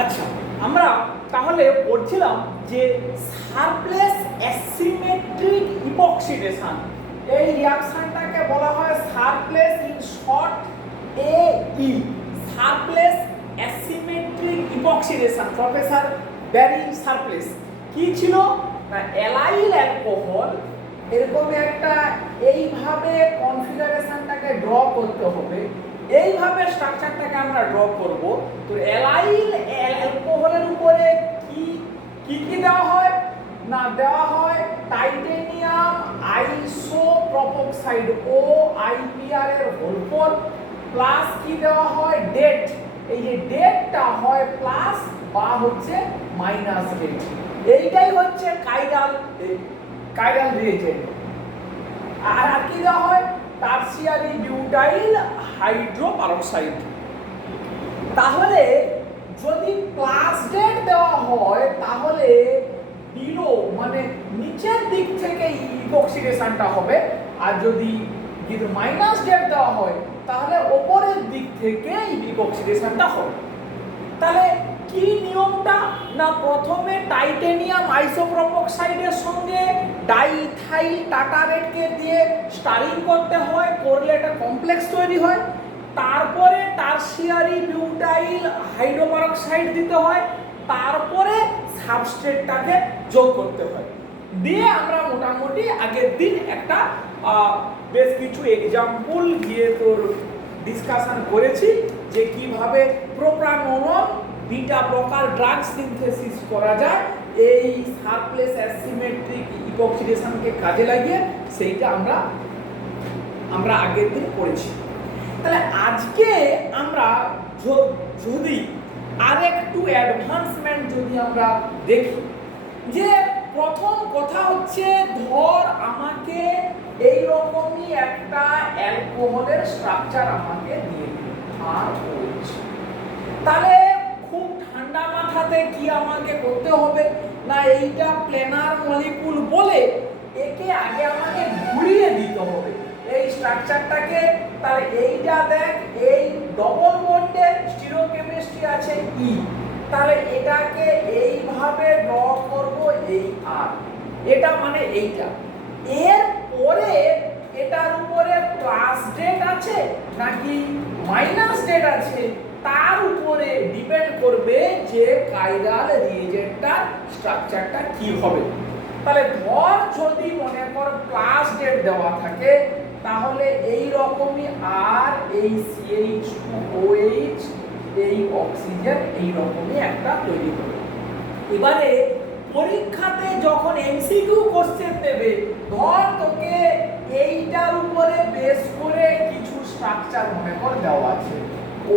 আচ্ছা, আমরা তাহলে পড়ছিলাম যে সারপ্লেস অ্যাসিমেট্রিক ইপক্সিডেশন, এই রিঅ্যাকশনটাকে বলা হয় Sharpless in short AE, Sharpless asymmetric epoxidation. Professor Barry Sharpless কি ছিল না, অ্যালাইল অ্যালকোহল এরকম একটা এইভাবে কনফিগারেশনটাকে ড্র করতে হবে, এইভাবে স্ট্রাকচারটাকে আমরা ড্র করব। তো অ্যালাইল অ্যালকোহলের উপরে কি কি কি দেওয়া হয় না, দেওয়া হয় টাইটেনিয়াম আইসোপ্রোপক্সাইড OIPR এর হোল 4 প্লাস কি দেওয়া হয় ডেট, এই যে ডেটটা হয় প্লাস বা হচ্ছে মাইনাস ডেট, এইটাই হচ্ছে কাইরাল রিয়েজেন্ট। আর কি দেওয়া হয় টারসিয়ারি বিউটাইল হাইড্রোপারক্সাইড। তাহলে যদি প্লাস ডেট দেওয়া হয় তাহলে বিলো মানে নিচের দিক থেকে ইপক্সিডেশনটা হবে, আর যদি মাইনাস ডেট দেওয়া হয় তাহলে উপরের দিক থেকে ইপক্সিডেশনটা হবে। তাহলে কি নিয়মটা না, প্রথমে টাইটেনিয়াম আইসোপ্রোপক্সাইডের সঙ্গে ডাইইথাইল টাটারেটকে দিয়ে স্টারিং করতে হয়, করলে একটা কমপ্লেক্স তৈরি হয়। তারপরে টারসিয়ারি বিউটাইল হাইড্রোপারক্সাইড দিতে হয়, তারপরে সাবস্ট্রেটটাকে যোগ করতে হয়। দিয়ে আমরা মোটামুটি আগের দিন একটা বেশ কিছু এক্সাম্পল দিয়ে তোর ডিসকাশন করেছি যে কিভাবে প্রোপ্রানোলন বিটা প্রকার ড্রাগ সিনথেসিস করা যায় এই সারপ্লেস অ্যাসিমেট্রিক ইপক্সিডেশনকে কাজে লাগিয়ে, সেইটা আমরা আগের দিন পড়েছি। তাহলে আজকে আমরা যদি আরেকটু অ্যাডভান্সমেন্ট যদি আমরা দেখি, যে প্রথম কথা হচ্ছে ধর আমাকে এই রকমই একটা অ্যালকোহলের স্ট্রাকচার আমাকে দিয়ে দিল আর বলছে, তাহলে খুব ঠান্ডা মাথাতে কি আমাকে করতে হবে না, এইটা প্লেনার মলিকুল বলে একে আগে আমাকে ঘুরিয়ে দিতে হবে এই স্ট্রাকচারটাকে। তাহলে এইটা দেখ, এই ডবল বন্ডের স্টিরিওকেমিস্ট্রি আছে E, তাহলে এটাকে এইভাবে ড্র করব এই আর, এটা মানে এইটা। এর পরে এটার উপরে প্লাস ডেট আছে নাকি মাইনাস ডেট আছে তার উপরে ডিপেন্ড করবে যে কাইরাল রিয়েজেন্টটার স্ট্রাকচারটা কি হবে। তাহলে ধর যদি মনে কর প্লাস ডেট দেওয়া থাকে তাহলে এই রকমই আর এই CH2OH এই অক্সিজেন এই রকমই একটা তৈরি হবে। এবারে পরীক্ষাতে যখন MCQ কোশ্চেন দেবে, ধর তোকে এইটার উপরে বেস করে কিছু স্ট্রাকচার মনে কর দেওয়া আছে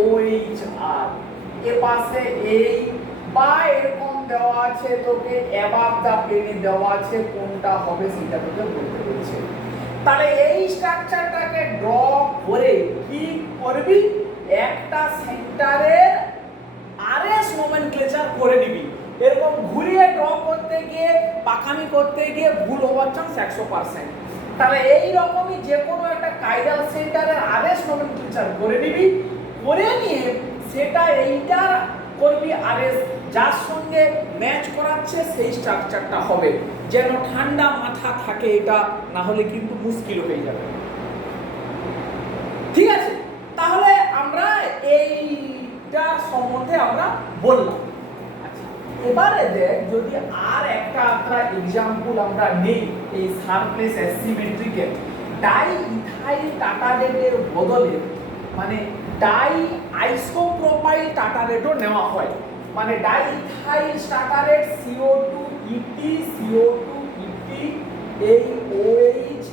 OHR, এ পাশে এই বা এরকম দেওয়া আছে, তোকে অ্যাবাভ দা প্লেনে দেওয়া আছে, কোনটা হবে সেটা তোকে বলতে বলছে। তাহলে এই স্ট্রাকচারটাকে ড্র করে কি করবি, একটা সেন্টারের RS নোমেনক্লেচার করে দিবি। এরকম ঘুরিয়ে ড্র করতে গিয়ে পাকামি করতে গিয়ে ভুল হওয়ার চান্স 100%। তাহলে এই রকমই যে কোনো একটা কাইরাল সেন্টারের RS নোমেনক্লেচার করে দিবি, করে নিয়ে সেটা এইটার করবি RS যার সঙ্গে ম্যাচ করাচ্ছে সেই স্ট্রাকচারটা হবে, যেন ঠান্ডা মাথা থাকে, এটা না হলে কিন্তু মুশকিল হয়ে যাবে। ঠিক আছে, তাহলে আমরা এইটা সম্বন্ধে আমরা বললাম। আচ্ছা, এবারে দেখ যদি আর একটা এক্সাম্পল আমরা নেই এই সারপ্লেস অ্যাসিমেট্রিকের, ডাইইথাইল টাটারেটের বদলে মানে ডাই আইসোপ্রোপাইল টাটারেটও নেওয়া হয়, মানে ডাইইথাইল টাটারেট CO2 এই OH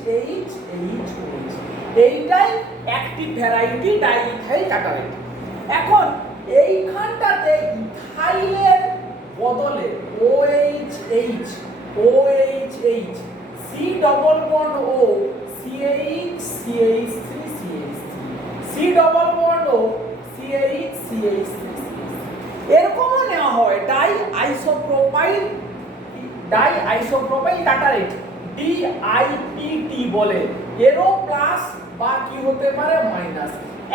এইটাই একটি ভ্যারাইটি ডাইইথাইল টাটারেট। এখন এইখানটাতে ইথাইলের বদলে OH C double bond O CH3 C double bond O CH3 এরকমও নেওয়া হয় ডাই আইসোপ্রোপাইল টাটারেট DIPT বলে, এরও প্লাস বা কি হতে পারে মাইনাস,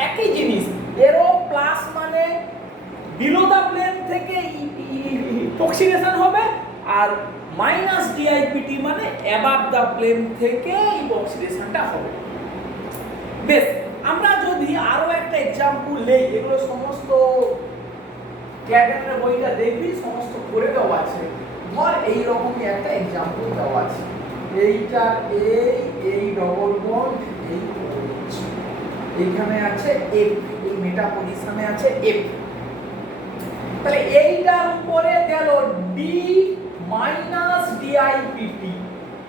একই জিনিস। এরও প্লাস মানে বিলো দ্য প্লেন থেকে ইপক্সিডেশন হবে, আর মাইনাস ডিআইপিটি মানে অ্যাবাভ দ্য প্লেন থেকে ইপক্সিডেশনটা হবে। বেশ, আমরা যদি আরো একটা एग्जांपल নেই, এগুলো সমস্ত ক্যাডেটের বইটা দেখবি সমস্ত করে দেওয়া আছে। ধর এই রকমই একটা एग्जांपल দেওয়া আছে, এইটা এই ডবল বন্ড এই OH, এইখানে আছে F, এই মেটা পজিশনে আছে F। তাহলে এইটার উপরে গেল D minus DIPT,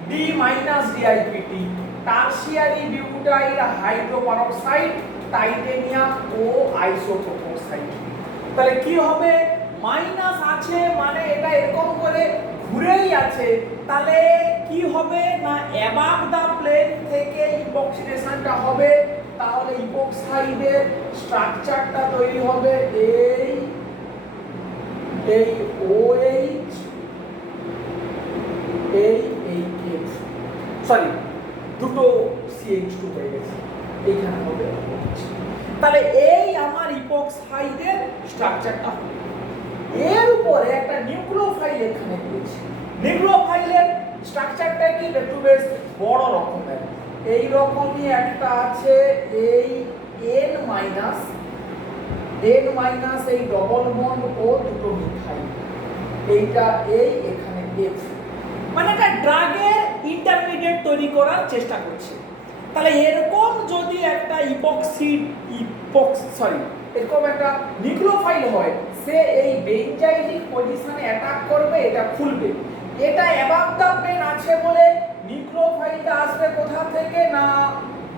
D minus DIPT tertiary butyl hydroperoxide titanium ও আইসোপ্রোপারক্সাইড। তাহলে কি হবে, মাইনাস আছে মানে এটা এরকম করে ঘুরেই আছে, তাহলে কি হবে না অ্যাবাভ দা প্লেন থেকে ইপক্সিডেশনটা হবে। তাহলে ইপক্সাইডের স্ট্রাকচারটা তৈরি হবে এই OH এই F, সরি দুটো CH2 হয়ে গেছে, এইখানে হবে OH। তাহলে এই আমার ইপক্সাইডের স্ট্রাকচারটা হবে। এর উপরে একটা নিউক্লিওফাইল এখানে দিয়েছি, নিউক্লিওফাইলের স্ট্রাকচারটা কি একটু বেশ বড় রকমের, এই রকমই একটা আছে এই N মাইনাস এই ডবল বন্ড ও দুটো মিথাইল, এইটা এই এখানে F, মানে একটা ড্রাগের ইন্টারমিডিয়েট তৈরি করার চেষ্টা করছে। তাহলে এরকম যদি একটা এরকম একটা নিউক্লিওফাইল হয়, সে এই বেঞ্জাইলিক পজিশনে অ্যাটাক করবে, এটা খুলবে, এটা অ্যাবাভ দা প্লেন আছে বলে নিউক্লিওফাইলটা আসবে কোথা থেকে না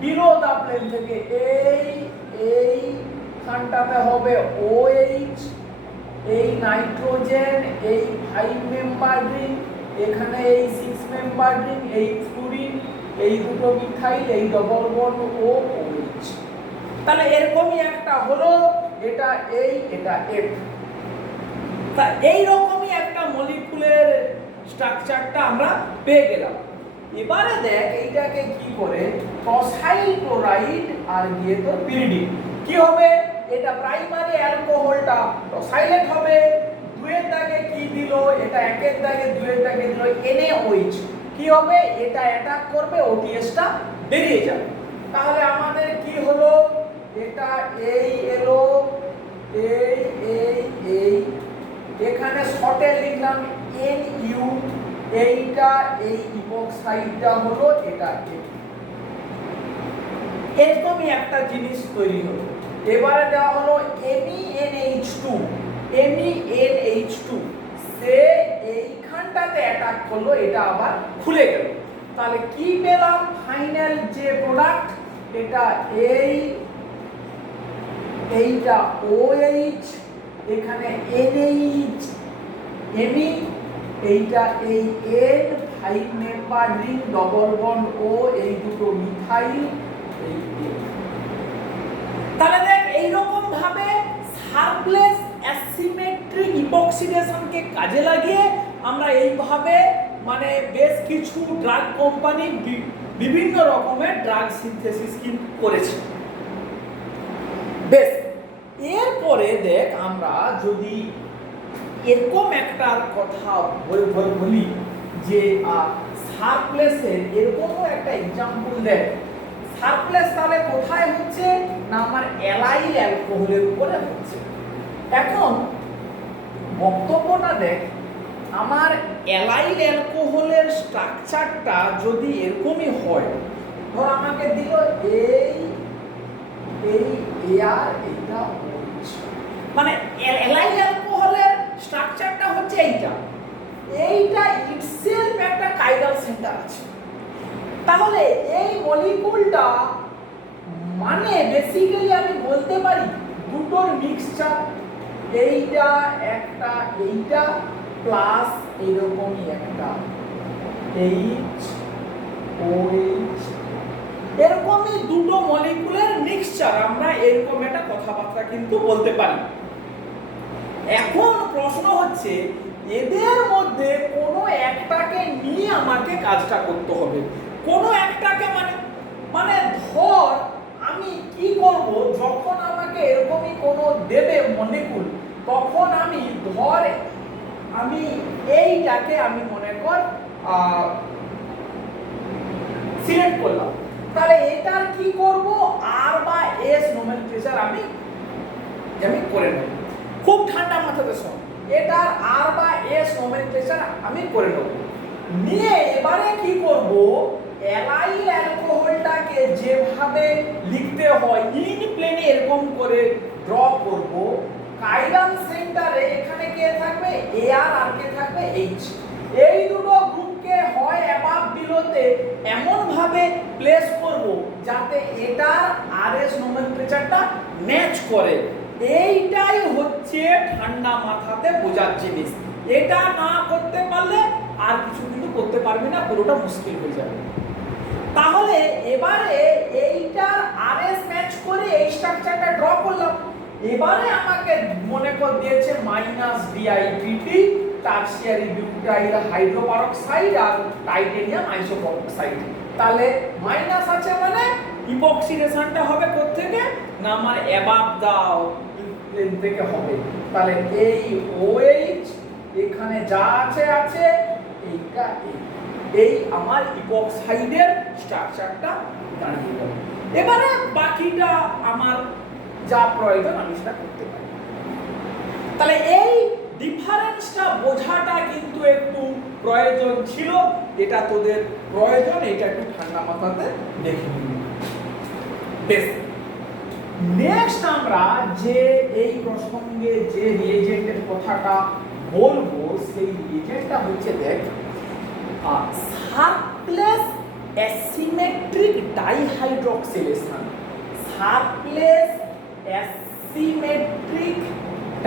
বিলো দা প্লেন থেকে, এই খানটাতে হবে OH, এই নাইট্রোজেন, এই 5 মেম্বার রিং, এখানে এই 6 মেম্বার রিং, এই ফ্লুরিন, এই দুটো মিথাইল, এই ডবল বন্ড ও OH। তাহলে এরকমই একটা হলো, এটা এটা F। তা এই রকমই একটা মলিকুলের স্ট্রাকচারটা আমরা পেয়ে গেলাম। এবারে দেখ এইটাকে কি করে টসাইল ক্লোরাইড আর গিয়ে তো পিরিডিন কি হবে, এটা প্রাইমারি অ্যালকোহলটা টসাইলেট হবে, দুয়ের দাগে কি দিল, এটা একের দাগে দুয়ের দাগে দিল NaOH, কি হবে এটা অ্যাটাক করবে, OTSটা বেরিয়ে যাবে। তাহলে আমাদের কি হলো, এটা এই এলো এই এখানে শর্টে লিখলাম NU, এইটা এই ইপক্সাইডটা হলো এটা এরকমই একটা জিনিস তৈরি হলো। এবারে দেওয়া হলো MEnH2 সে এইখানটাতে অ্যাটাক করলো, এটা আবার খুলে গেল। তাহলে কি পেলাম ফাইনাল যে প্রোডাক্ট, এটা এইটা OH, এখানে NH Me, এইটা এই N 5 member ring double bond ও এই দুটো মিথাইল, এই তাহলে দেখ এইরকম ভাবে সারপ্লেস অ্যাসিমেট্রিক ইপক্সিডেশনকে কাজে লাগিয়ে আমরা এইভাবে মানে বেশ কিছু ড্রাগ কোম্পানি বিভিন্ন রকমের ড্রাগ সিনথেসিস কিন্তু করেছে। বেশ, এরপরে দেখ আমরা যদি এরকম একটা কথা বলি যে সারপ্লেসের এরকমও একটা एग्जांपल দেখ। সারপ্লেস তাহলে কোথায় হচ্ছে না আমার অ্যালাইল অ্যালকোহলের উপরে হচ্ছে। এখন বক্তব্যটা দেখ, আমার অ্যালাইল অ্যালকোহলের স্ট্রাকচারটা যদি এরকমই হয়, ধর আমাকে দিল এই এআর এইটা OH, মানে অ্যালাইল অ্যালকোহলের স্ট্রাকচারটা হচ্ছে এইটা ইটসেলফ একটা কাইরাল সেন্টার আছে। তাহলে এই মলিকুলটা মানে বেসিক্যালি আমি বলতে পারি দুটোর মিক্সচার, এইটা একটা এইটা প্লাস এরকমই একটা OH, এরকমই দুটো মলিকুলের মিক্সচার, আমরা এরকম একটা কথাবার্তা কিন্তু বলতে পারি। এখন প্রশ্ন হচ্ছে এদের মধ্যে কোনো একটাকে নিয়ে আমাকে কাজটা করতে হবে, কোনো একটাকে মানে ধর আমি কি করব, যখন আমাকে এরকমই কোনো দেবে মলিকুল তখন আমি এইটাকে আমি মনে কর সিলেক্ট করলাম, তাহলে এটার কি করব, আর বা এস নোমেনক্লেচার আমি করে নেব। খুব ঠান্ডা মাথাতে শোন, এটার আর বা এস নোমেনক্লেচার আমি করে নেব। নিয়ে এবারে কি করব, অ্যালাইল অ্যালকোহলটাকে যেভাবে লিখতে হয় ইন প্লেনে এরকম করে ড্র করব। কাইরাম সেন্টারে এখানে কে থাকবে, এ আর কে থাকবে এইচ। এই দুটো গ্রুপকে হয় অ্যাবাভ বিলোতে এমন ভাবে প্লেস করব যাতে এটার আরএস নোমেনক্লেচারটা ম্যাচ করে। এইটাই হচ্ছে ঠান্ডা মাথাতে বোঝার জিনিস। এটা না করতে পারলে আর কিছু কিন্তু করতে পারবি না, পুরোটা মুশকিল হয়ে যাবে। তাহলে এবারে এইটার আরএস ম্যাচ করে এই স্ট্রাকচারটা ড্র করলাম। এবারে আমাকে মনে কর দিয়েছে -DIPT টারসিয়ারি বিউটাইল হাইড্রোপারক্সাইড আর টাইটেনিয়াম আইসোপারক্সাইড। তাহলে মাইনাস আছে মানে ইপক্সিডেশনটা হবে কোথা থেকে না, আমার অ্যাবাভ দা প্লেন থেকে হবে। তাহলে এই OH এখানে যা আছে এইটা এই আমার ইপক্সাইডের স্ট্রাকচারটা দাঁড়িয়ে গেল। এবারে বাকিটা আমার যা প্রয়োজন আমি সেটা করতে পারি। তাহলে এই ডিফারেন্সটা বোঝাটা কিন্তু একটু প্রয়োজন ছিল, এটা তোদের প্রয়োজন, এটা একটু ঠান্ডা মাথাতে দেখে নিবি। বেশ, নেক্সট আমরা যে এই প্রসঙ্গে যে রিএজেন্টের কথাটা বলবো সেই রিএজেন্টটা হচ্ছে দেখ সারপ্লেস অ্যাসিমেট্রিক ডাইহাইড্রক্সিলেশন। সারপ্লেস অ্যাসিমেট্রিক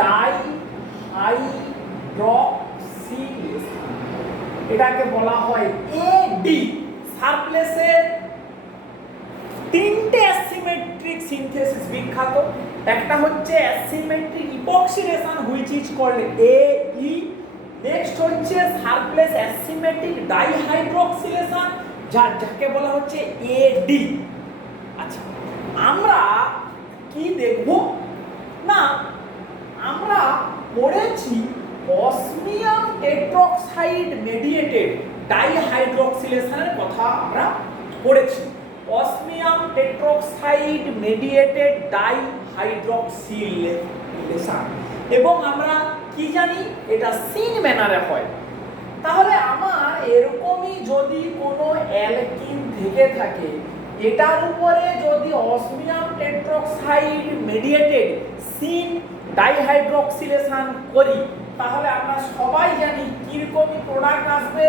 ডাইহাইড্রক্সিলেশন, এটাকে বলা হয় এডি। সারপ্লেসের তিনটে অ্যাসিমেট্রিক সিনথেসিস বিখ্যাত। একটা হচ্ছে asymmetric epoxidation which is called AE। Next হচ্ছে সারপ্লেস অ্যাসিমেট্রিক ডাইহাইড্রক্সিলেশন যাকে বলা হচ্ছে AD। আচ্ছা, আমরা কি দেখব না, আমরা পড়েছি অসমিয়াম টেট্রক্সাইড মেডিয়েটেড ডাইহাইড্রক্সিলেশনের কথা আমরা পড়েছি। অসমিয়াম টেট্রক্সাইড মেডিয়েটেড ডাইহাইড্রক্সিলেশন, এবং আমরা কি জানি এটা সিন ম্যানারে হয়। তাহলে আমার এরকমই যদি কোনো অ্যালকিন থেকে থাকে, এটার উপরে যদি অসমিয়াম টেট্রক্সাইড মেডিয়েটেড সিন ডাইহাইড্রক্সিলেশন করি, তাহলে আমরা সবাই জানি কিরকমই প্রোডাক্ট আসবে।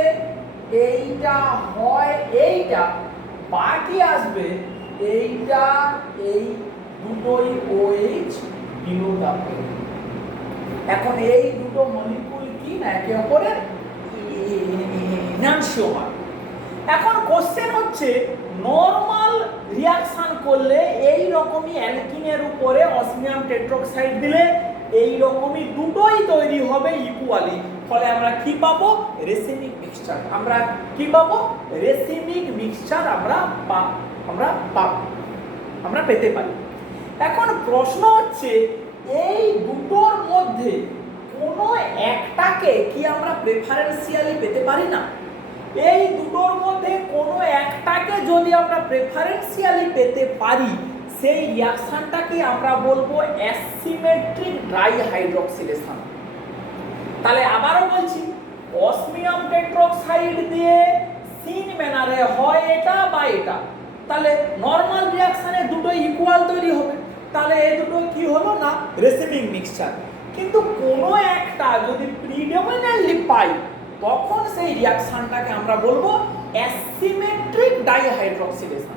এইটা হয় এইটা, বাকি আসবে এইটা, এই দুটোই OH বিলো দা প্লেন। এখন এই দুটো মলিকুল কি না একে অপরের এনানসিওমার। এখন কোশ্চেন হচ্ছে নরমাল রিঅ্যাকশন করলে এই রকমই অ্যালকিনের উপরে অসমিয়াম টেট্রক্সাইড দিলে এই রকমই দুটোই তৈরি হবে ইকুয়ালি। ফলে আমরা কি পাবো, রেসিমিক মিক্সচার। আমরা কি পাবো, রেসিমিক মিক্সচার আমরা পেতে পারি। এখন প্রশ্ন হচ্ছে এই দুটোর মধ্যে কোনো একটাকে কি আমরা প্রেফারেন্সিয়ালি পেতে পারি না? এই দুটোর মধ্যে কোনো একটাকে যদি আমরা প্রেফারেন্সিয়ালি পেতে পারি, সেই রিঅ্যাকশনটাকে আমরা বলবো অ্যাসিমেট্রিক ডাইহাইড্রক্সিলেশন। তাহলে আবারও বলছি, অসমিয়াম টেট্রক্সাইড দিয়ে সিন ম্যানারে হয় এটা বা এটা, তাহলে নরমাল রিঅ্যাকশনে দুটো ইকুয়াল তৈরি হবে। তাহলে এই দুটো কি হলো না, রেসিমিক মিক্সচার। কিন্তু কোনো একটা যদি প্রিডমিনেন্টলি পাই, তখন সেই রিঅ্যাকশনটাকে আমরা বলবো অ্যাসিমেট্রিক ডাইহাইড্রক্সিলেশন।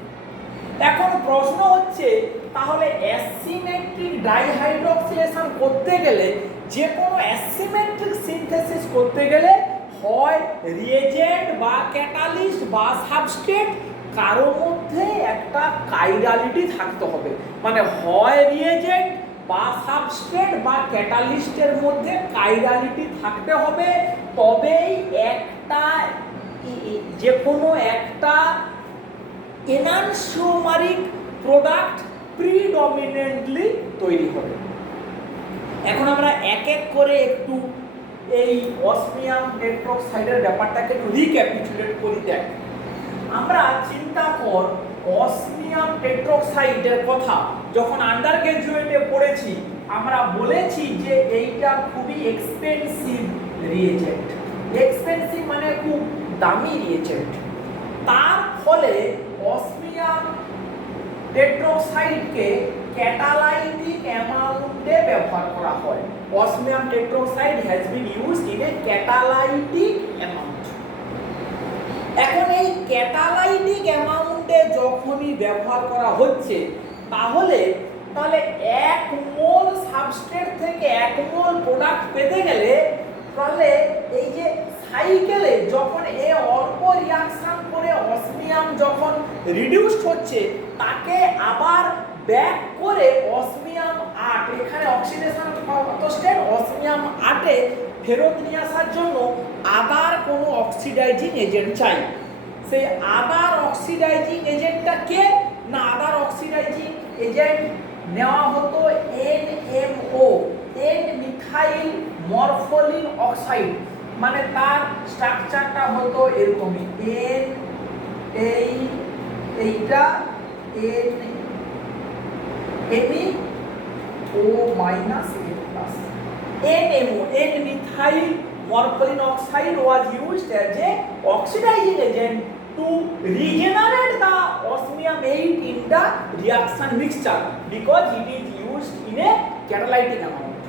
এখন প্রশ্ন হচ্ছে, তাহলে অ্যাসিমেট্রিক ডাইহাইড্রক্সিলেশন করতে গেলে, যে কোনো অ্যাসিমেট্রিক সিনথেসিস করতে গেলে হয় রিএজেন্ট বা ক্যাটালিস্ট বা সাবস্ট্রেট কারোর মধ্যে একটা কাইরালিটি থাকতে হবে। মানে হয় রিএজেন্ট বা সাবস্ট্রেট বা ক্যাটালিস্টের মধ্যে কাইরালিটি থাকতে হবে, তবেই একটা যে কোনো একটা এনানসিওমারিক প্রোডাক্ট প্রিডমিনেন্টলি তৈরি হবে। এখন আমরা এক এক করে একটু এই অসমিয়াম টেট্রাঅক্সাইডের ব্যাপারটাকে একটু রিক্যাপিচুলেট করি। দেখ, আমরা চিন্তা কর অসমিয়াম টেট্রাঅক্সাইডের কথা যখন আন্ডার গ্রাজুয়েটে পড়েছি, আমরা বলেছি যে এইটা খুবই এক্সপেন্সিভ রিয়েজেন্ট। এক্সপেন্সিভ মানে খুব দামি রিয়েজেন্ট। তার ফলে অসমিয়াম টেট্রাঅক্সাইডকে ক্যাটালাইটিক অ্যামাউন্টে ব্যবহার করা হয়। Osmium tetroxide has been used in a catalytic amount. এখন এই ক্যাটালাইটিক অ্যামাউন্টে যখনই ব্যবহার করা হচ্ছে, তাহলে 1 মোল সাবস্ট্রেট থেকে 1 মোল প্রোডাক্ট পেতে গেলে তাহলে এই যে সাইকেলে যখন এই অল্প রিঅ্যাকশন করে অসমিয়াম যখন রিডিউসড হচ্ছে, তাকে আবার ব্যাক করে অসমিয়াম 8, এখানে অক্সিডেশন স্টেট অসমিয়াম 8 এ ফেরত নিয়ে আসার জন্য আদার কোনো অক্সিডাইজিং এজেন্ট চাই। সেই আদার অক্সিডাইজিং এজেন্টটা কে না, আদার অক্সিডাইজিং এজেন্ট নেওয়া হতো NMO, এন মিথাইল মরফোলিন অক্সাইড। মানে তার স্ট্রাকচারটা হতো এরকমই, এইটা NMO-N+, NMO, N-methyl morpholine oxide was used as a oxidizing agent to regenerate the osmium 8 in the reaction mixture because it is used in a catalytic amount.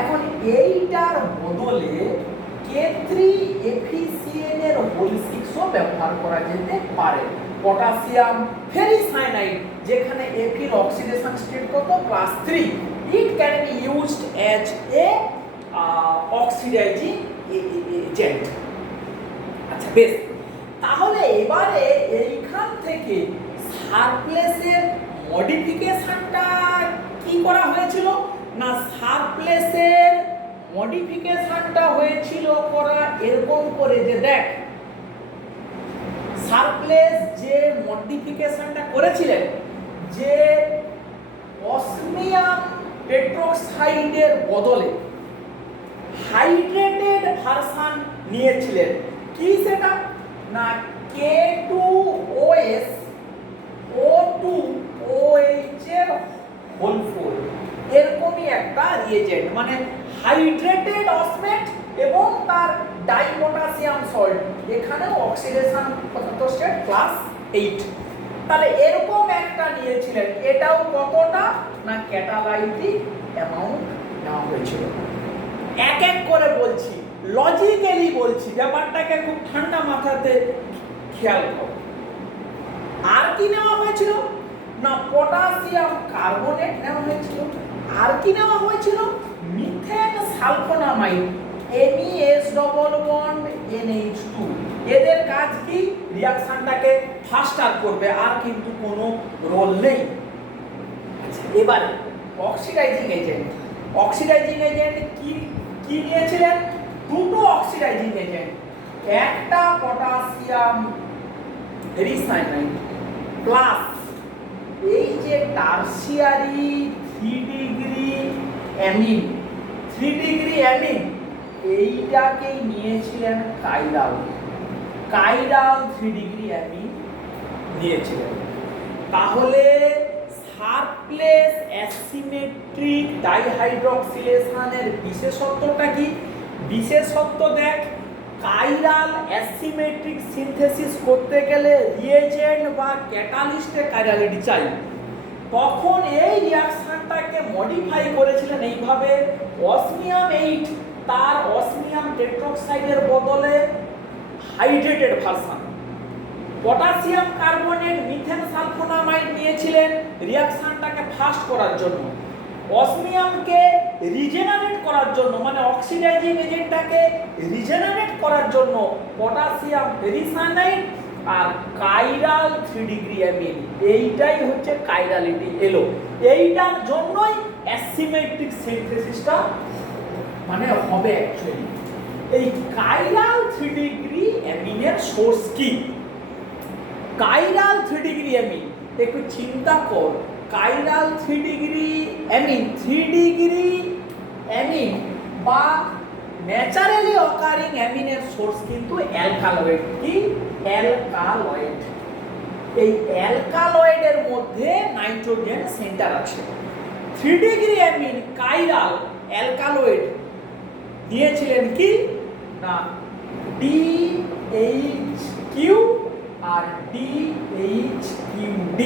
এখন এইটার বদলে K3FeCN এর হোল 6 ও ব্যবহার করা যেতে পারে। পটাশিয়াম ফেরিসায়ানাইড, যেখানে Fe এর অক্সিডেশন স্টেট কত +3, it can be used as a oxidizing agent। আচ্ছা বেশ, তাহলে এবারে এইখান থেকে সারপ্লেসের মডিফিকেশনটা কি করা হয়েছিল না, সারপ্লেসের মডিফিকেশনটা হয়েছিল করা এরকম করে যে দেখ, সারপ্লেস যে মডিফিকেশনটা করেছিলেন যে অসমিয়াম টেট্রাঅক্সাইডের বদলে হাইড্রেটেড ভার্সন নিয়েছিলেন। কি সেটা না, K2OS O2OH এর হোল 4, এরকমই একটা রিয়েজেন্ট, মানে হাইড্রেটেড অসমেট এবং তার ডাইপোটাসিয়াম সল্ট, এখানে অক্সিডেশন স্টেট +8। তাহলে এরকম একটা নিয়েছিলেন। এটাও কতটা না, ক্যাটালাইটিক অ্যামাউন্ট নেওয়া হয়েছিল। এক এক করে বলছি, লজিক্যালি বলছি, ব্যাপারটাকে খুব ঠান্ডা মাথাতে খেয়াল করো। আর কি নেওয়া হয়েছিল না, পটাশিয়াম কার্বনেট নেওয়া হয়েছিল। আর কি নেওয়া হয়েছিল, methane sulfonamide, MES double bond NH2। এদের কাজ কি, রিঅ্যাকশনটাকে ফাস্টার করবে, আর কিন্তু কোনো রোল নেই। আচ্ছা, এবারে অক্সিডাইজিং এজেন্ট। অক্সিডাইজিং এজেন্ট কি নিয়েছিলেন, দুটো অক্সিডাইজিং এজেন্ট, একটা পটাশিয়াম ফেরিসায়ানাইড প্লাস এই যে tertiary 3 degree amine, 3 degree amine, এইটাকেই নিয়েছিলেন কাইরাল। 3 ডিগ্রি অ্যামিন নিয়েছিলেন। তাহলে সারপ্লেস অ্যাসিমেট্রিক ডাইহাইড্রক্সিলেশনের বিশেষত্বটা কি, বিশেষত্ব দেখ, কাইরাল অ্যাসিমেট্রিক সিনথেসিস করতে গেলে রিয়েজেন্ট বা ক্যাটালিস্টে কাইরালিটি চাই। তখন এই রিঅ্যাকশনটাকে মডিফাই করেছিলেন এইভাবে, অসমিয়াম 8 তার অসমিয়াম টেট্রাঅক্সাইডের বদলে hydrated version, potassium carbonate methane sulfonamide নিয়েছিলেন রিঅ্যাকশনটাকে ফাস্ট করার জন্য, অসমিয়ামকে রিজেনারেট করার জন্য, মানে অক্সিডাইজিং এজেন্টটাকে রিজেনারেট করার জন্য পটাশিয়াম ফেরিসায়ানাইড আর কাইরাল 3 ডিগ্রি অ্যামিন। এইটাই হচ্ছে কাইরালিটি এলো। এইটার জন্যই অ্যাসিমেট্রিক সিনথেসিসটা মানে হবে অ্যাকচুয়ালি। এই কাইরাল 3 ডিগ্রি অ্যামিনের সোর্স কি, কাইরাল 3 ডিগ্রি অ্যামিন একটু চিন্তা কর। Chiral 3 degree amine 3 degree amine বা ন্যাচারালি অকারিং অ্যামিনের সোর্স কিন্তু অ্যালকালয়েড। কি অ্যালকালয়েড? এই অ্যালকালয়েডের মধ্যে নাইট্রোজেন সেন্টার আছে। 3 ডিগ্রি অ্যামিন কাইরাল অ্যালকালয়েড দিয়েছিলেন কি না DHQ আর DHQD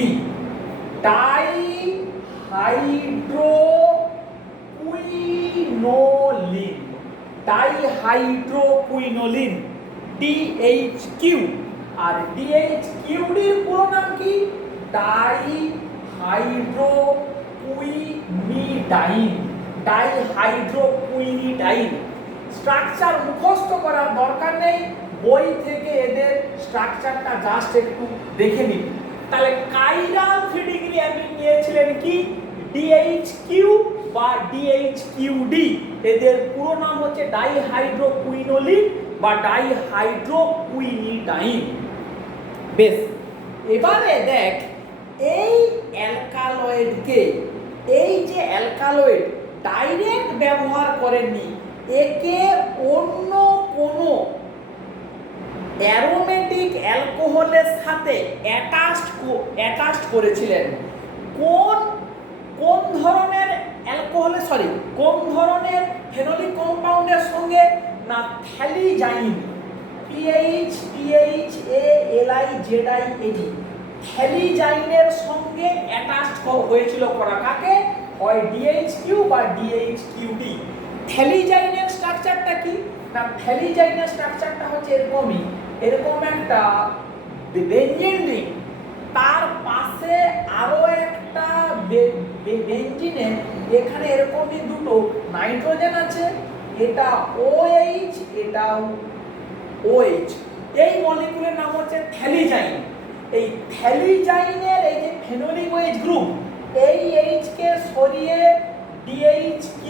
ডাইহাইড্রোকুইনোলিন ডাইহাইড্রোকুইনোলিন DHQ আর DHQD এর পুরো নাম কি ডাইহাইড্রোকুইনিডাইন ডাইহাইড্রোকুইনিডাইন। স্ট্রাকচার মুখস্থ করার দরকার নেই, বই থেকে এদের স্ট্রাকচারটা জাস্ট একটু দেখে নিন। তাহলে কাইরাল 3 ডিগ্রি অ্যামিন নিয়েছিলেন কি DHQ বা DHQD, এদের পুরো নাম হচ্ছে ডাইহাইড্রোকুইনোলিন বা ডাইহাইড্রোকুইনিডাইন। বেশ, এবারে দেখ এই অ্যালকালয়েডকে, এই যে অ্যালকালয়েড ডাইরেক্ট ব্যবহার করেননি, একে অন্য কোনো অ্যারোমেটিক অ্যালকোহলের সাথে অ্যাটাচড করেছিলেন। কোন ধরনের অ্যালকোহলের কোন ধরনের ফেনোলিক কম্পাউন্ডের সঙ্গে না থ্যালিজাইন PHALIZINED থ্যালিজাইনের সঙ্গে অ্যাটাচড হয়েছিল করা কাকে? হয় DHQ বা DHQD। থ্যালিজাইনের স্ট্রাকচারটা কি না থ্যালিজাইনের স্ট্রাকচারটা হচ্ছে এরকম একটা বেঞ্জিন রিং, তার পাশে আরো একটা বেঞ্জিনে এখানে এরকমই দুটো নাইট্রোজেন আছে, এটা OH এটাও OH। এই মলিকিউলের নাম হচ্ছে থ্যালিজাইন। এই থ্যালিজাইনের এই যে ফেনোলিক OH গ্রুপ, এই H কে সরিয়ে DHQ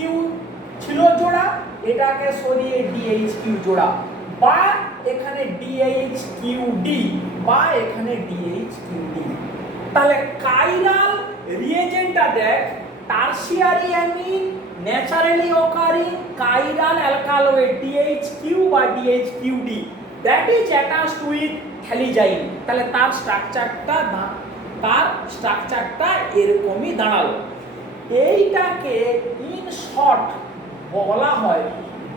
ছিল জোড়া, এটাকে সরিয়ে DHQ জোড়া, বা এখানে DHQD বা এখানে DHQD। তাহলে কাইরাল রিয়েজেন্টটা দেখ, tertiary amine naturally occurring chiral alkaloid DHQ বা DHQD that is attached with থ্যালিজাইন। তাহলে তার স্ট্রাকচারটা এরকমই দাঁড়ালো। এইটাকে ইন শর্ট বলা হয়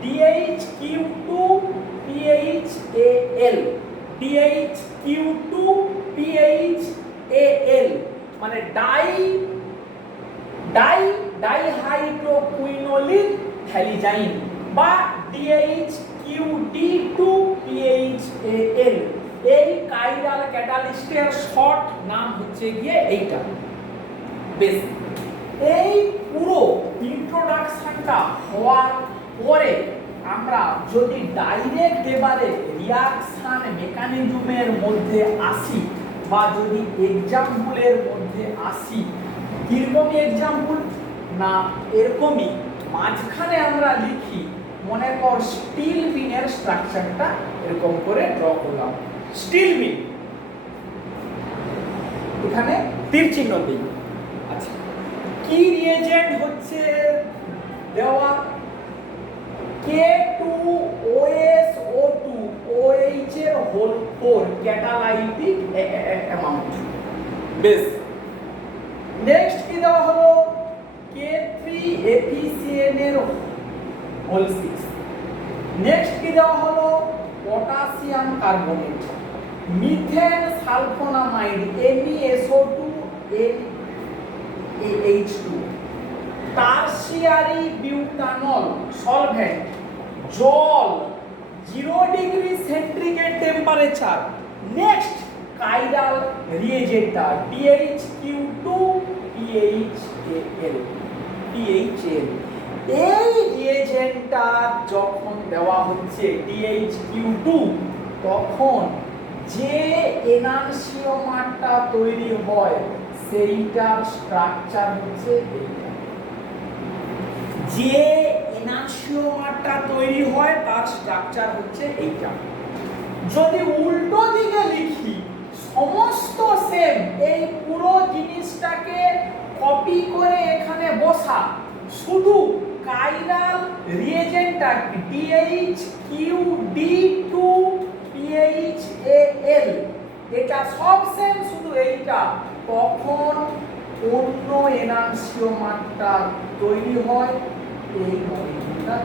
DHQ2PHAL DHQ2PHAL মানে ডাইহাইড্রোকুইনোলিন থ্যালিজাইন বা DHQD2PHAL। এই কাইরাল ক্যাটালিস্টের শর্ট নাম হচ্ছে গিয়ে এইটা। বেশ, এই পুরো ইন্ট্রোডাকশনটা হওয়ার পরে আমরা যদি ডাইরেক্ট এবারে রিঅ্যাকশন মেকানিজমের মধ্যে আসি বা যদি এক্সাম্পলের মধ্যে আসি, কিরকমই এক্সাম্পল না এরকমই মাঝখানে আমরা লিখি, মনে কর স্টিল বিনের স্ট্রাকচারটা এরকম করে ড্র করলাম। স্টিল বিন এখানে তীর চিহ্ন দিই। আচ্ছা, কি রিয়েজেন্ট হচ্ছে দেওয়া K2OSO2 OH এর হোল 4 ক্যাটালাইটিক অ্যামাউন্ট। বেশ, নেক্সট কি দেওয়া হলো K3FeCN এর হোল 6। নেক্সট কি দেওয়া হলো potassium carbonate, methane sulfonamide MeSO2 NaH2, tertiary butanol solvent, জল 0 degree centigrade temperature. Next chiral রিয়েজেন্টটা DHQ2PHAL। এই রিয়েজেন্টটা যখন দেওয়া হচ্ছে DHQ2, তখন যে এনানসিওমারটা তৈরি হয় সেইটার স্ট্রাকচার হচ্ছে এইটা। যে এনানসিওমারটা তৈরি হয় তার স্ট্রাকচার হচ্ছে এইটা। যদি উল্টো দিকে লিখি সমস্ত সেম, এই পুরো জিনিসটাকে কপি করে এখানে বসা, শুধু কাইরাল রিয়েজেন্টটা DHQD2PHAL এটা সব সেম, শুধু এইটা কখন অন্য এনান্সিওমারটা তৈরি হয়, এই মলিকিউলটা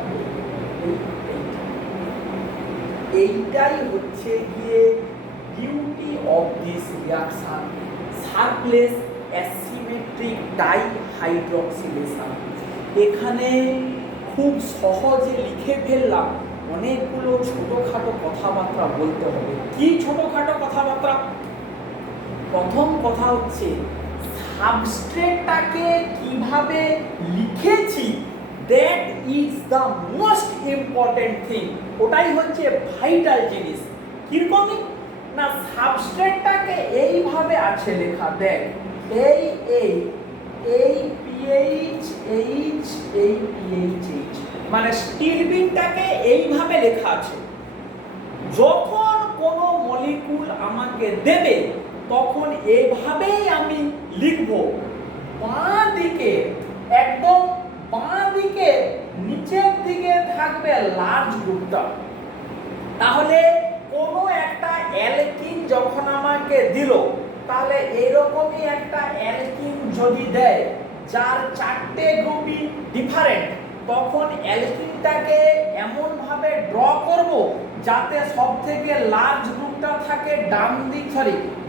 এইটাই হচ্ছে গিয়ে beauty of this reaction, Sharpless asymmetric dihydroxylation. এখানে খুব সহজে লিখে ফেললাম, অনেকগুলো ছোটখাটো কথাবার্তা বলতে হবে। কি ছোটখাটো কথাবার্তা? প্রথম কথা হচ্ছে সাবস্ট্রেটটাকে কিভাবে লিখেছি, that is the most important thing, ওটাই হচ্ছে ভাইটাল জিনিস। কিরকমই না, সাবস্ট্রেটটাকে এইভাবে আছে লেখা, দেখ এই পিএইচ এইচ এই পিএইচ এইচ, মানে স্টিল বিনটাকে এইভাবে লেখা আছে। যখন কোনো মলিকুল আমাকে দেবে তখন এইভাবেই আমি লিখব। বাঁ দিকে, একদম বাঁ দিকে নিচের দিকে থাকবে লার্জ গ্রুপটা। তাহলে কোনো একটা অ্যালকিন যখন আমাকে দিল, তাহলে এইরকমই একটা অ্যালকিন যদি দেয় যার 4টে গ্রুপই ডিফারেন্ট, তখন অ্যালকিনটাকে এমন ভাবে ড্র করব যাতে সবথেকে লার্জ গ্রুপটা থাকে ডান দিক,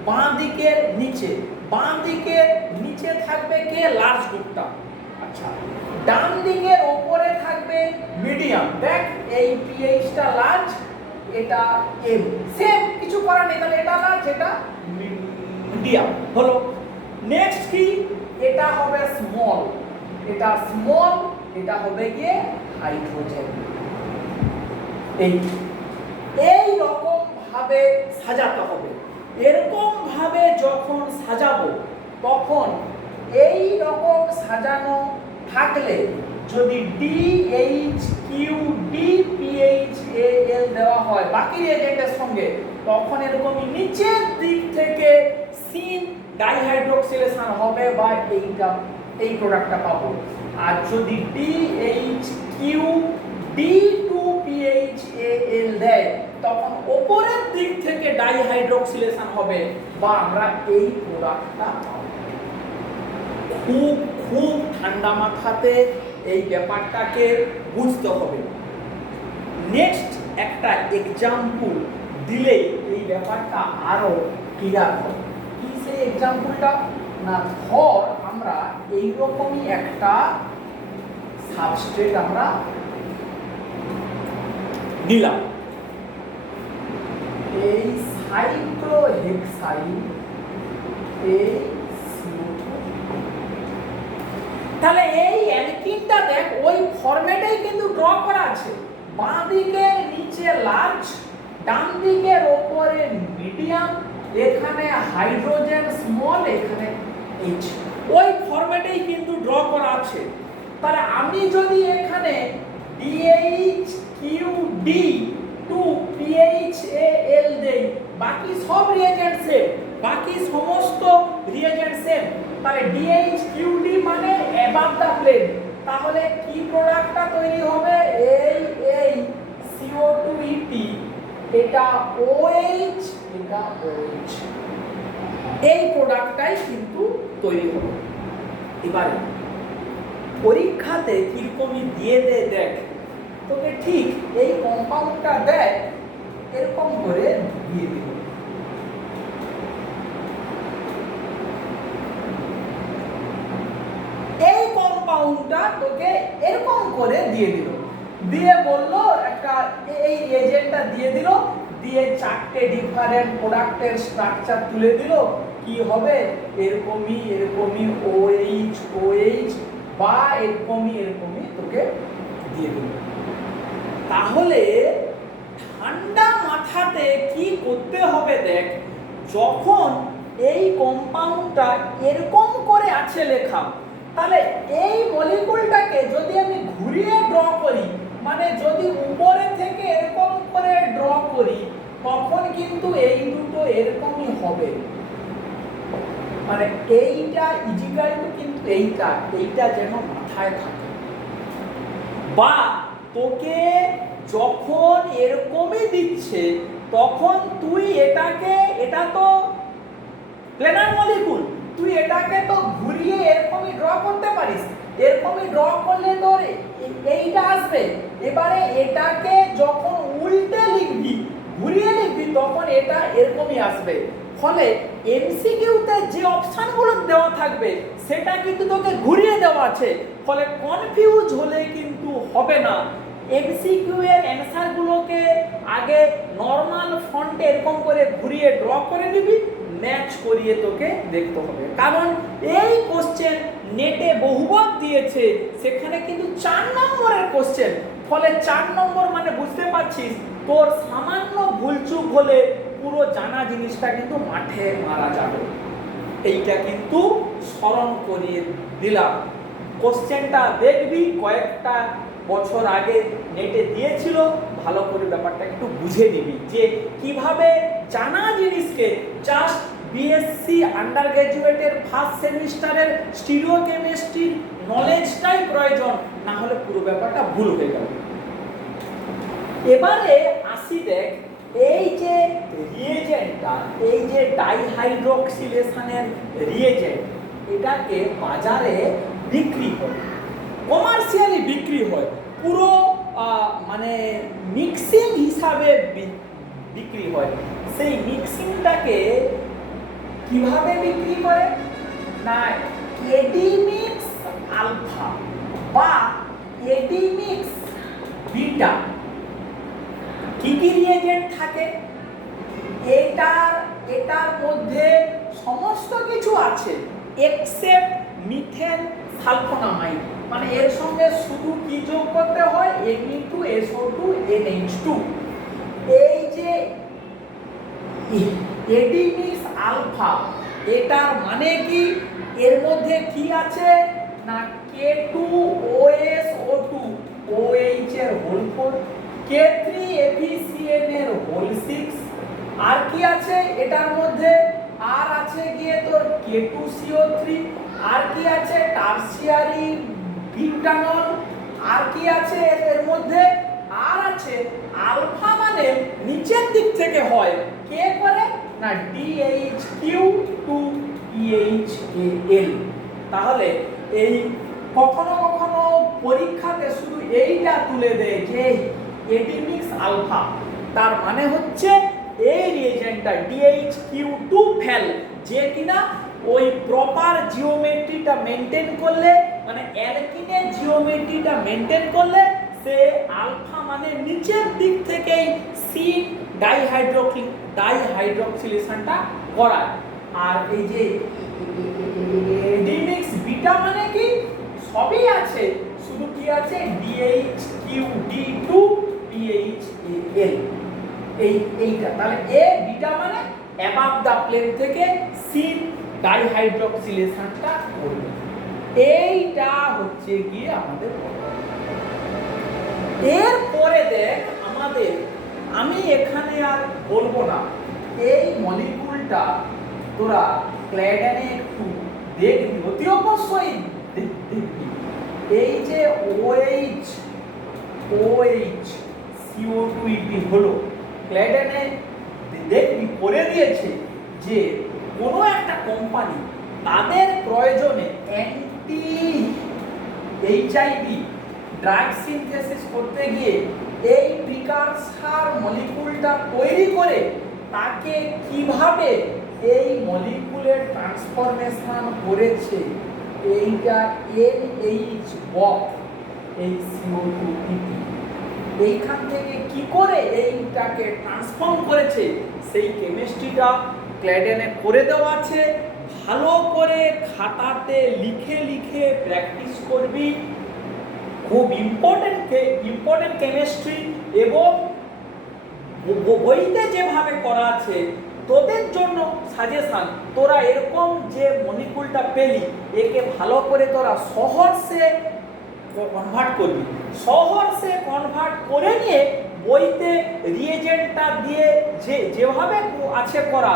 বাঁ দিকের নিচে। বাঁ দিকের নিচে থাকবে কে? লার্জ গ্রুপটা। আচ্ছা, ডান দিকের উপরে থাকবে মিডিয়াম। দেখ এই পিএইচটা লার্জ, এটা এম, সেম, কিছু করার নেই। তাহলে এটা লার্জ, এটা মিডিয়াম হলো। নেক্সট কি? এটা হবে স্মল, এটা স্মল, এটা হবে গিয়ে হাইড্রোজেন। এই রকম ভাবে সাজাতে হবে। এরকম ভাবে যখন সাজাবো, তখন এই রকম সাজানো থাকলে যদি DHQDPHAL দেওয়া হয় বাকি রিয়েজেন্টের সঙ্গে, তখন এরকমই নিচের দিক থেকে সিন ডাইহাইড্রোক্সিলেশন হবে বা এইটা, এই প্রোডাক্টটা পাবো। আর যদি DHQD2PHAL দেয়, তখন উপরের দিক থেকে ডাইহাইড্রোক্সিলেশন হবে বা আমরা এই প্রোডাক্টটা পাবো। খুব খুব ঠান্ডা মাথাতে এই ব্যাপারটাকে বুঝতে হবে। নেক্সট একটা এক্সাম্পল দিলে এই ব্যাপারটা আরো ক্লিয়ার হবে। কি সেই এক্সাম্পলটা? না, ধর আমরা এইরকমই একটা সাবস্ট্রেট আমরা নিলাম, এই সাইক্লোহেক্সাইন এই, তাহলে এই অ্যালকিনটা দেখ ওই ফরম্যাটেই কিন্তু ড্র করা আছে। বাঁ দিকের নিচে লার্জ, ডান দিকের উপরে মিডিয়াম, এখানে হাইড্রোজেন স্মল, এখানে এইচ, ওই ফরম্যাটেই কিন্তু ড্র করা আছে। তাহলে আমি যদি এখানে DHQD2PHAL দেই, বাকি সব রিয়েজেন্ট সেম, বাকি সমস্ত রিয়েজেন্ট সেম, তাহলে DHQD মানে অ্যাবাভ দ্য প্লেন, তাহলে কি প্রোডাক্টটা তৈরি হবে? এই CO2ET, এটা OH, এটা OH, এই প্রোডাক্টটাই কিন্তু তৈরি হবে। এবারে পরীক্ষাতে কিরকমই দিয়ে দে, দেখ তোকে ঠিক এই কম্পাউন্ডটা দেয় এরকম করে দিয়ে দিল। এই কম্পাউন্ডটা তোকে এরকম করে দিয়ে দিল, দিয়ে বললো একটা এই এজেন্টটা দিয়ে দিল, দিয়ে 4টে ডিফারেন্ট প্রোডাক্টের স্ট্রাকচার তুলে দিল। কি হবে? এরকমই এরকমই OH OH বা এরকমই তোকে দিয়ে দিল। তাহলে ঠান্ডা মাথাতে কি করতে হবে? দেখ, যখন এই কম্পাউন্ডটা এরকম করে আছে লেখা, তাহলে এই মলিকুলটাকে যদি আমি ঘুরিয়ে ড্র করি, মানে যদি উপরে থেকে এরকম করে ড্র করি, তখন কিন্তু এই দুটো এরকমই হবে। মানে এইটা ইজিক্যাল টু কিন্তু এইটা যেন মাথায় থাকে। বা তোকে যখন এরকমই দিচ্ছে তখন তুই এটাকে, এটা তো প্ল্যানার মলিকুল, তুই এটাকে তো ঘুরিয়ে এরকমই ড্র করতে পারিস, এরকমই ড্র করলে তোর এইটা আসবে। এবারে এটাকে যখন উল্টে লিখবি, ঘুরিয়ে লিখবি, তখন এটা এরকমই আসবে। ফলে এমসিকিউতে যে অপশনগুলো দেওয়া থাকবে সেটা কিন্তু তোকে ঘুরিয়ে দেওয়া আছে, ফলে কনফিউজ হলে কিন্তু হবে না। এমসিকিউ এর অ্যানসারগুলোকে আগে নর্মাল ফন্টে এরকম করে ঘুরিয়ে ড্র করে নিবি, ম্যাচ করিয়ে তোকে দেখতে হবে। কারণ এই কোশ্চেন নেটে বহুবার দিয়েছে, সেখানে কিন্তু 4 নম্বরের কোশ্চেন। ফলে 4 নম্বর মানে বুঝতে পারছিস তোর সামান্য ভুলচুক হলে পুরো জানা জিনিসটা কিন্তু মাঠে মারা যাবে। এইটা কিন্তু স্মরণ করিয়ে দিলাম। কোশ্চেনটা দেখবি, কয়েকটা বছর আগে নেটে দিয়েছিল, ভালো করে ব্যাপারটা একটু বুঝে নিবি যে কিভাবে জানা জিনিসকে জাস্ট বিএসসি আন্ডার গ্র্যাজুয়েটের ফার্স্ট সেমিস্টারের স্টিরিওকেমিস্ট্রির নলেজটাই প্রয়োজন, না হলে পুরো ব্যাপারটা ভুল হয়ে যাবে। এবারে আসি দেখ, এই যে রিয়েজেন্টটা, এই যে ডাইহাইড্রোক্সিলেশনের রিয়েজেন্ট, এটাকে বাজারে বিক্রি হয়, কমার্শিয়ালি বিক্রি হয়, পুরো মানে মিক্সিং হিসাবে বিক্রি হয়। সেই মিক্সিংটাকে কিভাবে বিক্রি করে না, এডিমিক্স আলফা বা এডিমিক্স বিটা, কি কি রিয়েজেন্ট থাকে, এটার মধ্যে সমস্ত কিছু আছে এক্সেপ্ট মিথেন সালফোনামাইড। মানে এর সঙ্গে শুধু কি যোগ করতে হয়, Na2SO2 NH2। এই যে এডিমিক্স আলফা, এটার মানে কি, এর মধ্যে কি আছে না K2OSO2 OH এর হোল 4, K3FeCN এর হোল 6, আর কি আছে এটার মধ্যে, আর আছে গিয়ে তোর K2CO3, আর কি আছে টারসিয়ারি বিউটানল, আর কি আছে এর মধ্যে, আর আছে আলফা মানে নিচের দিক থেকে হয়, কে করে না DHQ2EHAL। তাহলে এই কখনো কখনো পরীক্ষাতে শুধু এইটা তুলে দেয় যে এডিমিক্স আলফা, তার মানে হচ্ছে এই রিয়েজেন্টটা DHQ2FeL, যে কিনা ওই প্রপার জিওমেট্রিটা মেনটেন করলে, মানে অ্যালকিনের জিওমেট্রিটা মেনটেন করলে সে আলফা মানে নিচের দিক থেকেই সি ডাইহাইড্রোক্সিলেশনটা করায়। আর এই যে এডিমিক্স বিটা মানে কি, সবই আছে, শুধু কি আছে DHQD2PHAL, এইটা। তাহলে এ বিটা মানে অ্যাবাভ দা প্লেন থেকে সি ডাইহাইড্রোক্সিলেশনটা করবে। এইটা হচ্ছে গিয়ে আমাদের। এরপরে দেখ আমাদের, আমি এখানে আর বলবো না, এই মলিকুলটা তোরা ক্ল্যাডেনে একটু দেখবি, অতি অবশ্যই দেখবি। এই যে OH CO2 হলো ক্ল্যাডেনে দেখবি করে দিয়েছে যে কোনো একটা কোম্পানি তাদের প্রয়োজনে অ্যান্টি HIV ড্রাগ সিনথেসিস করতে গিয়ে এই প্রিকারসার মলিকুলটা তৈরি করে তাকে কিভাবে এই মলিকুলের ট্রান্সফরমেশন করেছে, এইটা NH বক, এই CO2 এইখান থেকে কি করে এইটাকে ট্রান্সফর্ম করেছে সেই কেমিস্ট্রিটা ক্ল্যাডেনে করে দেওয়া আছে। ভালো করে খাতাতে লিখে লিখে প্র্যাকটিস করবি, খুব ইম্পর্টেন্ট কেমিস্ট্রি, এবং বইতে যেভাবে করা আছে তোদের জন্য সাজেশন, তোরা এরকম যে মলিকুলটা পেলি একে ভালো করে তোরা সহজে কনভার্ট করবি, সহজে কনভার্ট করে নিয়ে বইতে রিয়েজেন্টটা দিয়ে যেভাবে আছে করা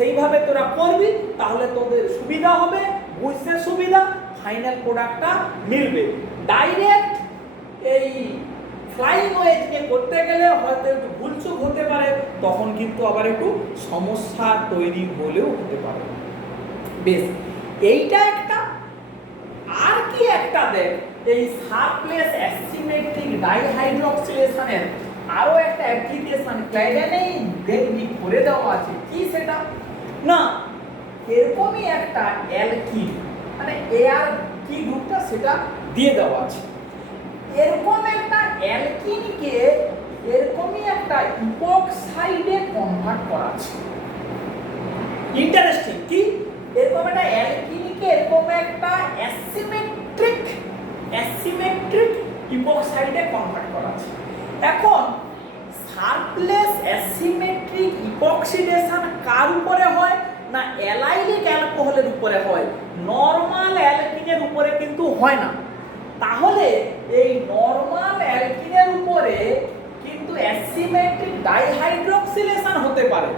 সেইভাবে তোরা করবি, তাহলে তোদের সুবিধা হবে, বুঝতে সুবিধা, ফাইনাল প্রোডাক্টটা মিলবে। ডাইরেক্ট এই ফ্লাইং ওয়েজ নিয়ে করতে গেলে হয়তো একটু ভুলচুক হতে পারে, তখন কিন্তু আবার একটু সমস্যা তৈরি হলেও হতে পারে। বেশ, এইটা একটা। আর কি একটা দেখ, এই সারপ্লেস অ্যাসিমেট্রিক ডাইহাইড্রোক্সিলেশনের আরো একটা অ্যাপ্লিকেশন ক্লাইডেনেই দেখবি করে দেওয়া আছে। কি সেটা না, এরকমই একটা অ্যালকিন, মানে এয়ার কি গ্রুপটা সেটা দিয়ে দেওয়া আছে। এরকম একটা অ্যালকিনকে এরকমই একটা ইপক্সাইডে কনভার্ট করা আছে। ইন্টারেস্টিং কি, এরকম একটা অ্যালকিনকে এরকম একটা অ্যাসিমেট্রিক ইপক্সাইডে কনভার্ট করা আছে। এখন সারপ্লেস অ্যাসিমেট্রিক ইপক্সিডেশন কার উপরে হয় না, অ্যালাইলিক অ্যালকোহলের উপরে হয়, নরমাল অ্যালকিনের উপরে কিন্তু হয় না। তাহলে এই নরমাল অ্যালকিনের উপরে কিন্তু অ্যাসিমেট্রিক ডাইহাইড্রোক্সিলেশন হতে পারে।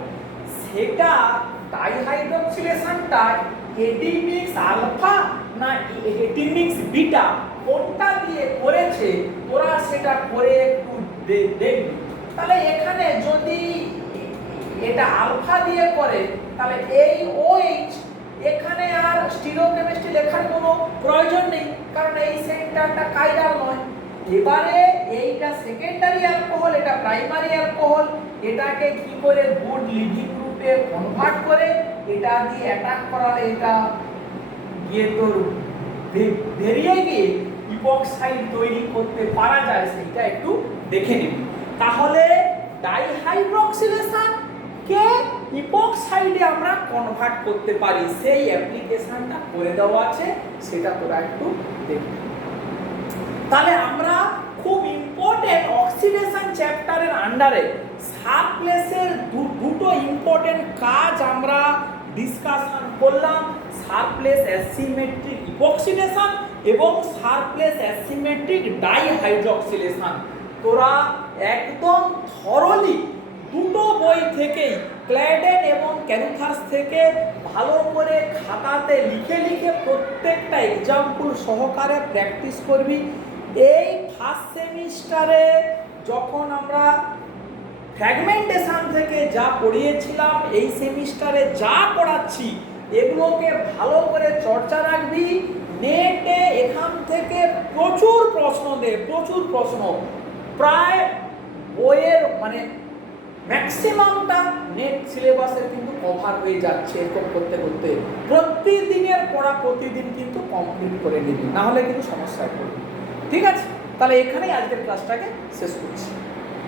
সেটা ডাইহাইড্রোক্সিলেশনটা এডিমিক্স আলফা না এডিমিক্স বিটা কোনটা দিয়ে করেছে তোরা সেটা করে একটু দেখবি। তাহলে এখানে যদি এটা আলফা দিয়ে করে তাহলে এই OH এখানে আর স্টিরিওকেমিস্ট্রি লেখার কোনো প্রয়োজন নেই, কারণ এই সেন্টারটা কাইরাল নয়। এবারে এইটা সেকেন্ডারি অ্যালকোহল, এটা প্রাইমারি অ্যালকোহল, এটাকে কি করে গুড লিভিং গ্রুপে কনভার্ট করে এটা দিয়ে অ্যাটাক করালে এটা গিয়ে তোর বেরিয়ে গিয়ে ইপক্সাইড তৈরি করতে পারা যায়, সেটা একটু দেখে নিবি। তাহলে ডাইহাইড্রোক্সিলেশন কে ইপক্সাইডে আমরা কনভার্ট করতে পারি, সেই অ্যাপ্লিকেশনটা করে দেওয়া আছে, সেটা তোরা একটু দেখবি। তাহলে আমরা খুব ইম্পর্টেন্ট অক্সিডেশন চ্যাপ্টারের আন্ডারে সারপ্লেসের দুটো ইম্পর্টেন্ট কাজ আমরা ডিসকাশন করলাম, সারপ্লেস অ্যাসিমেট্রিক ইপক্সিডেশন এবং সারপ্লেস অ্যাসিমেট্রিক ডাইহাইড্রোক্সিলেশন। তোরা একদম থরলি দুটো বই থেকেই, ক্ল্যাডেন এবং ক্যানুথার্স থেকে ভালো করে খাতাতে লিখে লিখে প্রত্যেকটা এক্সাম্পল সহকারে প্র্যাকটিস করবি। এই ফার্স্ট সেমিস্টারে যখন আমরা ফ্র্যাগমেন্টেশন থেকে যা পড়িয়েছিলাম, এই সেমিস্টারে যা পড়াচ্ছি এগুলোকে ভালো করে চর্চা রাখবি। নেটে এখান থেকে প্রচুর প্রশ্ন প্রচুর প্রশ্ন, প্রায় বইয়ের মানে ম্যাক্সিমামটা নেট সিলেবাসের কিন্তু কভার হয়ে যাচ্ছে। এরকম করতে করতে প্রতিদিনের পড়া প্রতিদিন কিন্তু কমপ্লিট করে নিবি, না হলে কিন্তু সমস্যায় পড়বি। ঠিক আছে, তাহলে এখানেই আজকের ক্লাসটাকে শেষ করছি।